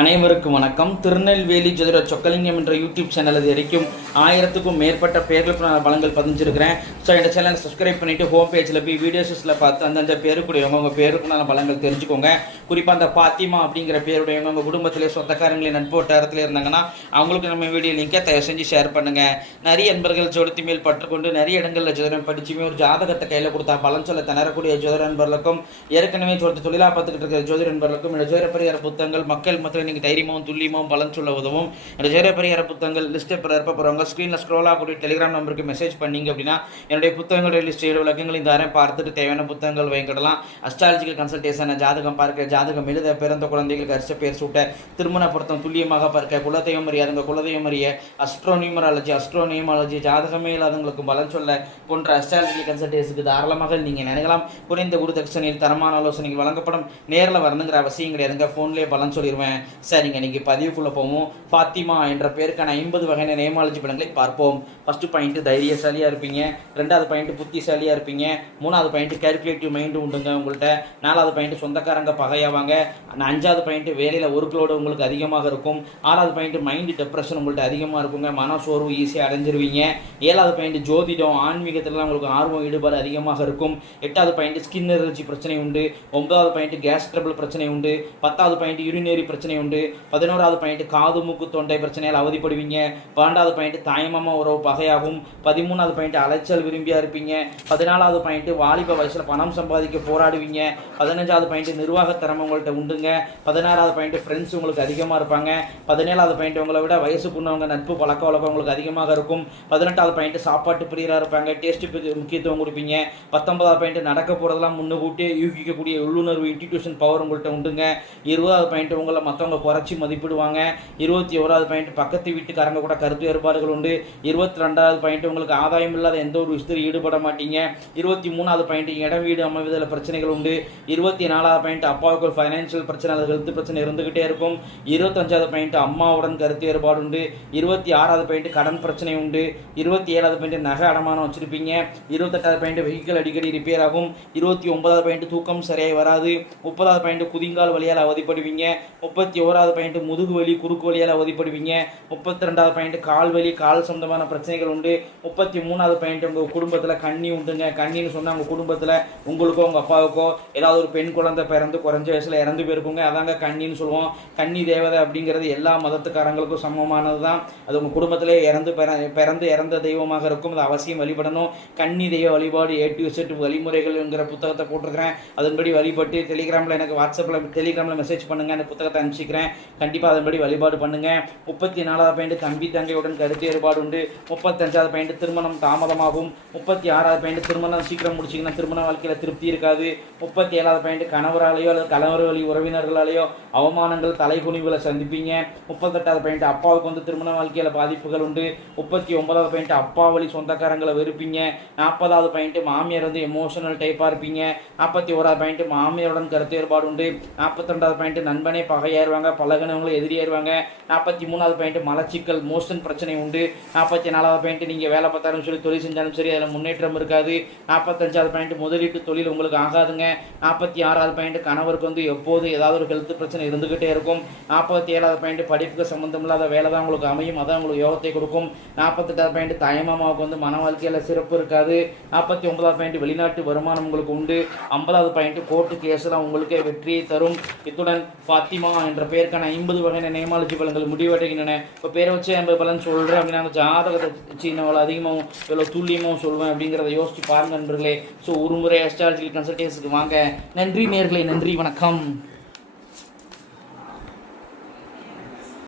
அனைவருக்கும் வணக்கம். திருநெல்வேலி ஜோதிட சொக்கலிங்கம் என்ற யூடியூப் சேனல் அது வரைக்கும் ஆயிரத்துக்கும் மேற்பட்ட பேர்களுக்கு நான் பலங்கள் பதிஞ்சிருக்கிறேன். ஸோ இந்த சேனலை சப்ஸ்கிரைப் பண்ணிவிட்டு ஹோம் பேஜில் போய் வீடியோஸில் பார்த்து அந்தந்த பேருக்குடையவங்க உங்கள் பேருக்கு நான் பலங்கள் தெரிஞ்சுக்கோங்க. குறிப்பாக அந்த பாத்திமா அப்படிங்கிற பேருடையவங்க உங்கள் குடும்பத்திலே சொந்தக்காரங்களே நட்பு வட்டாரத்தில் இருந்தாங்கன்னா அவங்களுக்கு நம்ம வீடியோ லிங்கை தயவு செஞ்சு ஷேர் பண்ணுங்கள் நிறைய நண்பர்கள் ஜோதித்து மேல் பற்றுக்கொண்டு நிறைய இடங்களில் ஜோதிடம் படிச்சுமே ஒரு ஜாதகத்தை கையில் கொடுத்தா பலன் சொல்ல திணறக்கூடிய ஜோதிட நண்பர்களுக்கும் ஏற்கனவே தொழிலாக பார்த்துக்கிட்டு இருக்கிற ஜோதிட நண்பர்களுக்கும் இந்த ஜோதிட பரிகார புத்தகங்கள் மக்கள் மத்தியில் நீங்கள் தைரியமாகவும் துல்லியமாகவும் பலன் சொல்ல உதவும். இந்த ஜோதிட பரிகார புத்தகங்கள் லிஸ்ட்டை பிறப்ப போகிறவங்க ஸ்க்ரீனில் ஸ்க்ரோல் ஆகக்கூடிய டெலிகிராம் நம்பருக்கு மெசேஜ் பண்ணீங்க அப்படின்னா என்னுடைய புத்தகங்களுடைய லிஸ்ட் ஏழு விளக்கங்கள் இந்த அரை பார்த்துட்டு தேவையான புத்தகங்கள் வாங்கிக்கிடலாம். அஸ்ட்ராலஜிக்கல் கன்சல்டேஷன் ஜாதகம் பார்க்க ஜாதகம் எழுத பிறந்த குழந்தைகளுக்கு அரிச பேர் சூட்ட திருமண பொருத்தம் துல்லியமாக பார்க்க குலதெய்வம் அறியாதவங்க குலதெய்வம் அறிய அஸ்ட்ரோனியூமராலஜி அஸ்ட்ரோனியமாலஜி ஜாதகமே இல்லாதவங்களுக்கு பலன் சொல்ல போன்ற அஸ்ட்ராலஜி கன்சல்டேஷனுக்கு தாராளமாக நீங்கள் நினைக்கலாம். குறைந்த குரு தட்சணையில் தரமான ஆலோசனைகள் வழங்கப்படும். நேரில் வரணுங்கிற அவசியம் கிடையாதுங்க. ஃபோன்லேயே பலன் சொல்லிடுவேன் சரிங்க நீங்கள் பதிவுக்குள்ளே போவோம். ஃபாத்திமா என்ற பேருக்கான ஐம்பது வகையான நேமாலஜி படங்களை பார்ப்போம். ஃபஸ்ட்டு பாயிண்ட் தைரியசாலியாக இருப்பீங்க. ரெண்டாவது பாயிண்ட் புத்திசாலியாக இருப்பீங்க. மூணாவது பாயிண்ட் கேல்குலேட்டிவ் மைண்டு உண்டுங்க உங்கள்கிட்ட நாலாவது பாயிண்ட் சொந்தக்காரங்க பகையாவாங்க. அஞ்சாவது பாயிண்ட் வேலையில் ஒர்க்லோடு உங்களுக்கு அதிகமாக இருக்கும். ஆறாவது பாயிண்ட் மைண்டு டெப்ரெஷன் உங்கள்கிட்ட அதிகமாக இருக்குங்க. மனசோர்வு ஈஸியாக அடைஞ்சிருவீங்க. ஏழாவது பாயிண்ட் ஜோதிடம் ஆன்மீகத்திலாம் உங்களுக்கு ஆர்வம் ஈடுபாடு அதிகமாக இருக்கும். எட்டாவது பாயிண்ட் ஸ்கின் எலர்ஜி பிரச்சனை உண்டு. ஒன்பதாவது பாயிண்ட் கேஸ் ட்ரபிள் பிரச்சனை உண்டு. பத்தாவது பாயிண்ட் யூரினரி பிரச்சனை உண்டு பதினோராவது பாயிண்ட் காது மூக்கு தொண்டை பிரச்சனையால் அவதிப்படுவீங்க. பன்னெண்டாவது பாயிண்ட் தாய்மாமா உறவு பகையாகும். பதிமூணாவது பாயிண்ட் அலைச்சல் விரும்பியா இருப்பீங்க. பதினாலாவது பாயிண்ட் வாலிப வயசில் பணம் சம்பாதிக்க போராடுவீங்க. பதினஞ்சாவது பாயிண்ட் நிர்வாக திறமை உங்கள்கிட்ட உண்டுங்க. பதினாறாவது பாயிண்ட் ஃப்ரெண்ட்ஸ் உங்களுக்கு அதிகமாக இருப்பாங்க. பதினேழாவது பாயிண்ட் உங்களை விட வயசு புண்ணவங்க நட்பு பழக்க வழக்கம் உங்களுக்கு அதிகமாக இருக்கும். பதினெட்டாவது பாயிண்ட் சாப்பாட்டு பிரியராக இருப்பாங்க. டேஸ்ட் முக்கியத்துவம் கொடுப்பீங்க. பத்தொன்பதாவது பாயிண்ட் நடக்க போகிறதெல்லாம் முன்னுக்கூட்டி யூகிக்கக்கூடிய உள்ளுணர்வு இன்ஸ்டிடியூஷன் பவர் உங்கள்கிட்ட உண்டுங்க. இருபதாவது பாயிண்ட் உங்களை மற்றவங்க குறைச்சி மதிப்பிடுவாங்க. இருபத்தி ஓராவது பாயிண்ட் பக்கத்து வீட்டுக்காரங்க கூட கருத்து வேறுபாடுகள் உண்டு. இருபத்தி ரெண்டாவது பாயிண்ட் உங்களுக்கு ஆதாயம் இல்லாத எந்த ஒரு விஷயத்தில் ஈடுபட மாட்டீங்க. இருபத்தி மூணாவது பாயிண்ட் இடம் வீடு அமைவதில் பிரச்சனைகள் உண்டு. இருபத்தி நாலாவது பாயிண்ட் அப்பாவுக்கு ஒரு ஃபைனான்ஷியல் பிரச்சனை அல்லது ஹெல்த் பிரச்சனை இருந்துகிட்டே இருக்கும். இருபத்தஞ்சாவது பாயிண்ட் அம்மாவுடன் கருத்து வேறுபாடு உண்டு. இருபத்தி ஆறாவது பாயிண்ட் கடன் பிரச்சனை உண்டு. இருபத்தி ஏழாவது பாயிண்ட் நகை அடமானம் வச்சிருப்பீங்க. இருபத்தெட்டாவது பாயிண்ட் வெஹிக்கிள் அடிக்கடி ரிப்பேர் ஆகும். இருபத்தி ஒன்பதாவது பாயிண்ட் தூக்கம் சரியாக வராது. முப்பதாவது பாயிண்ட் குதிங்கால் வழியால் அவதிப்படுவீங்க. முப்பத்தி ஓராவது பாயிண்ட் முதுகு வலி குறுக்கு வழியால் அவதிப்படுவீங்க. முப்பத்தி ரெண்டாவது பாயிண்ட் கால் வலி கால் சொந்தமான பிரச்சனைகள் உண்டு. முப்பத்தி மூணாவது பாயிண்ட் உங்கள் குடும்பத்தில் கண்ணி உண்டுங்க. கண்ணின்னு சொன்னால் உங்கள் குடும்பத்தில் உங்களுக்கோ உங்கள் அப்பாவுக்கோ ஏதாவது ஒரு பெண் குழந்தை பிறந்து குறைஞ்ச வயசில் இறந்து போயிருக்குங்க. அதாங்க கண்ணின்னு சொல்லுவோம். கண்ணி தேவதை அப்படிங்கிறது எல்லா மதத்துக்காரங்களுக்கும் சமமானது தான் அது உங்கள் குடும்பத்திலே இறந்து பிற பிறந்து இறந்த தெய்வமாக இருக்கும். அது அவசியம் வழிபடணும். கண்ணி தெய்வ வழிபாடு ஏ டு செட் வழிமுறைகள்ங்கிற புத்தகத்தை போட்டிருக்கிறேன். அதன்படி வழிபட்டு டெலிகிராமில் எனக்கு வாட்ஸ்அப்பில் டெலிகிராமில் மெசேஜ் பண்ணுங்கள் அந்த புத்தகத்தை அனுப்பிச்சிக்கிறேன். கண்டிப்பாக அதன்படி வழிபாடு பண்ணுங்கள் முப்பத்தி நாலாவது பாயிண்ட் தம்பி தங்கையுடன் கருத்து ஏற்பாடு உண்டு. முப்பத்தஞ்சாவது பாயிண்ட் திருமணம் தாமதமாகும். முப்பத்தி ஆறாவது பாயிண்ட் திருமணம் சீக்கிரம் முடிச்சிங்கன்னா திருமண வாழ்க்கையில் திருப்தி இருக்காது. முப்பத்தி ஏழாவது பாயிண்ட் கணவராலேயோ அல்லது கணவர் வழி உறவினர்களாலேயோ அவமானங்கள் தலைகுனிவுகளை சந்திப்பீங்க. முப்பத்தெட்டாவது பாயிண்ட் அப்பாவுக்கு வந்து திருமண வாழ்க்கையில் பாதிப்புகள் உண்டு. முப்பத்தி ஒன்பதாவது பாயிண்ட் அப்பா வழி சொந்தக்காரங்களை வெறுப்பீங்க. நாற்பதாவது பாயிண்ட் மாமியார் வந்து எமோஷனல் டைப்பாக இருப்பீங்க. நாற்பத்தி ஓராவது பாயிண்ட் மாமியாருடன் கருத்து ஏற்பாடு உண்டு. நாற்பத்தி ரெண்டாவது பாயிண்ட் நண்பனே பகையாயிருவாங்க. பழகினவங்களும் எதிரியாயிருவாங்க நாற்பத்தி மூணாவது பாயிண்ட் மலச்சிக்கல் மோஷன் பிரச்சனை உண்டு. நாற்பத்தி நாலாவது பாயிண்ட் நீங்கள் வேலை பார்த்தாலும் சரி தொழில் செஞ்சாலும் சரி அதில் முன்னேற்றம் இருக்காது. நாற்பத்தஞ்சாவது பாயிண்ட் முதலீட்டு தொழில் உங்களுக்கு ஆகாதுங்க. நாற்பத்தி ஆறாவது பாயிண்ட் கணவருக்கு வந்து எப்போது ஏதாவது ஒரு ஹெல்த் பிரச்சனை இருந்துகிட்டே இருக்கும். நாற்பத்தி ஏழாவது பாயிண்ட் படிப்புக்கு சம்மந்தம் இல்லாத வேலை தான் உங்களுக்கு அமையும். அதான் உங்களுக்கு யோகத்தை கொடுக்கும். நாற்பத்தெட்டாவது பாயிண்ட் தாயமாமாவுக்கு வந்து மன வாழ்க்கையில் சிறப்பு இருக்காது. நாற்பத்தி ஒன்பதாவது பாயிண்ட் வெளிநாட்டு வருமானம் உங்களுக்கு உண்டு. ஐம்பதாவது பாயிண்ட் கோர்ட்டு கேஸ்லாம் உங்களுக்கே வெற்றியை தரும். இத்துடன் ஃபாத்திமா என்ற பெயருக்கான ஐம்பது வகையான நேமாலஜி பலன்கள் முடிவடைகின்றன. இப்போ பேரை வச்சு ஐம்பது பலன் சொல்கிறேன் அப்படின்னா அந்த ஜாதகத்தை வச்சு இன்னும் எவ்வளோ அதிகமாகவும் எவ்வளோ துல்லியமாகவும் சொல்லுவேன் அப்படிங்கிறத யோசிச்சு பாருங்க நண்பர்களே. ஸோ ஒரு முறை அஸ்ட்ராலஜிக்கல் கன்சல்டேஷனுக்கு வாங்க. நன்றி நேர்களே நன்றி வணக்கம்.